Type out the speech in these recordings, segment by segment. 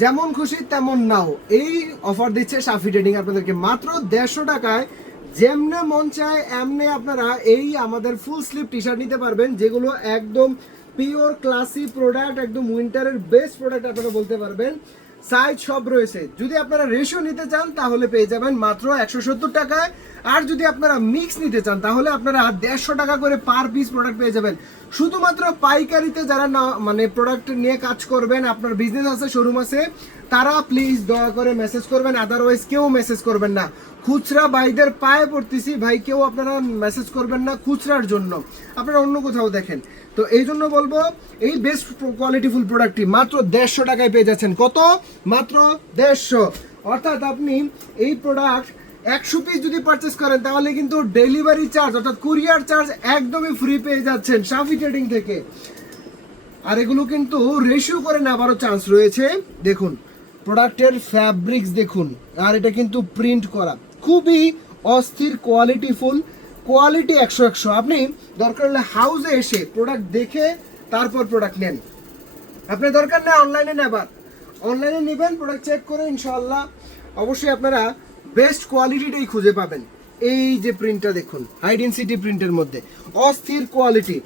যেমন খুশি তেমন নাও। এই অফার দিচ্ছে সাফি ট্রেডিং আপনাদেরকে মাত্র দেড়শো টাকায়। যেমনে মন চায়, এমনে আপনারা এই আমাদের ফুল স্লিপ টি শার্ট নিতে পারবেন, যেগুলো একদম পিওর ক্লাসি প্রোডাক্ট একদম উইন্টারের বেস্ট প্রোডাক্ট আপনারা বলতে পারবেন। সাইজ সব রয়েছে। যদি আপনারা রেশিও নিতে চান, তাহলে পেয়ে যাবেন মাত্র একশো সত্তর টাকায়। আর যদি আপনারা মিক্স নিতে চান, তাহলে আপনারা দেড়শো টাকা করে পার পিস প্রোডাক্ট পেয়ে যাবেন। শুধুমাত্র পাইকারিতে যারা না মানে প্রোডাক্ট নিয়ে কাজ করবেন, আপনার বিজনেস আছে শোরুম আছে, তারা প্লিজ দয়া করে মেসেজ করবেন আদারওয়াইজ কেউ মেসেজ করবেন না। খুচরা ভাইদের পায়ে পড়তেছি। ভাই কেউ আপনারা মেসেজ করবেন না খুচরার জন্য। আপনারা অন্য কোথাও দেখেন। তো এই জন্য বলব, এই বেস্ট কোয়ালিটিফুল প্রোডাক্টটি মাত্র দেড়শো টাকায় পেয়ে যাচ্ছেন। কত? মাত্র দেড়শো। অর্থাৎ আপনি এই প্রোডাক্ট একশো পিস যদি পারচেস করেন, তাহলে কিন্তু ডেলিভারি চার্জ অর্থাৎ কুরিয়ার চার্জ একদমই ফ্রি পেয়ে যাচ্ছেন সাফি ট্রেডিং থেকে। আর এগুলো কিন্তু রেশিও করে নেওয়ারও চান্স রয়েছে। দেখুন প্রোডাক্টের ফ্যাব্রিক্স দেখুন। আর এটা কিন্তু প্রিন্ট করা। খুবই অস্থির কোয়ালিটিফুল কোয়ালিটি একশো একশো। আপনি দরকার হলে হাউসে এসে প্রোডাক্ট দেখে তারপর প্রোডাক্ট নেন। আপনার দরকার নেই অনলাইনে নেবার। অনলাইনে নেবেন প্রোডাক্ট চেক করে ইনশাল্লাহ অবশ্যই আপনারা বেস্ট কোয়ালিটিটাই খুঁজে পাবেন। এই যে প্রিন্টটা দেখুন আইডেন্সিটি প্রিন্টের মধ্যে। অস্থির কোয়ালিটি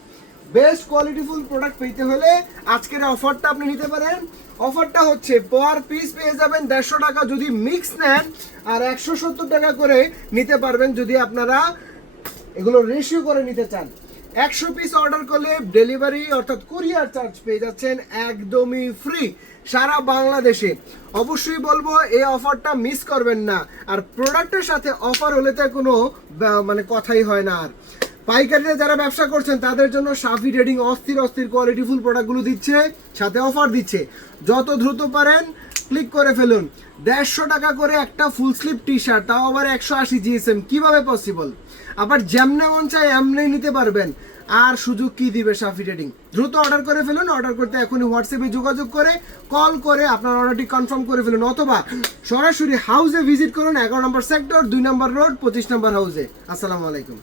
বেস্ট কোয়ালিটিফুল প্রোডাক্ট পেতে হলে আজকের অফারটা আপনি নিতে পারেন। অফারটা হচ্ছে পার পিস পেয়ে যাবেন দেড়শো টাকা যদি মিক্স নেন আর একশো সত্তর টাকা করে নিতে পারবেন যদি আপনারা এগুলো রেশিও করে নিতে চান। একশো পিস অর্ডার করলে ডেলিভারি অর্থাৎ কুরিয়ার চার্জ পেয়ে যাচ্ছেন একদমই ফ্রি সারা বাংলাদেশে। অবশ্যই বলব, এই অফারটা মিস করবেন না। আর প্রোডাক্টের সাথে অফার হলে তো কোনো মানে কথাই হয় না আর। পাইকারিতে যারা ব্যবসা করছেন, তাদের জন্য সাফি ট্রেডিং অস্থির অস্থির কোয়ালিটিফুল প্রোডাক্টগুলো দিচ্ছে, সাথে অফার দিচ্ছে। যত দ্রুত পারেন ক্লিক করে ফেলুন। দেড়শো টাকা করে একটা ফুল স্লিপ টি শার্ট তাও আবার একশো আশি জিএসএম কীভাবে পসিবল আবার যেমনে মন চায় এমনি নিতে পারবেন। আর সুযোগ কি দিবে সাফি ট্রেডিং দ্রুত অর্ডার করে ফেলুন অর্ডার করতে এখনই হোয়াটসঅ্যাপে যোগাযোগ করে কল করে আপনার অর্ডারটি কনফার্ম করে ফেলুন। অথবা সরাসরি হাউসে ভিজিট করুন, এগারো নম্বর সেক্টর দুই নম্বর রোড পঁচিশ নম্বর হাউসে আসসালামু আলাইকুম।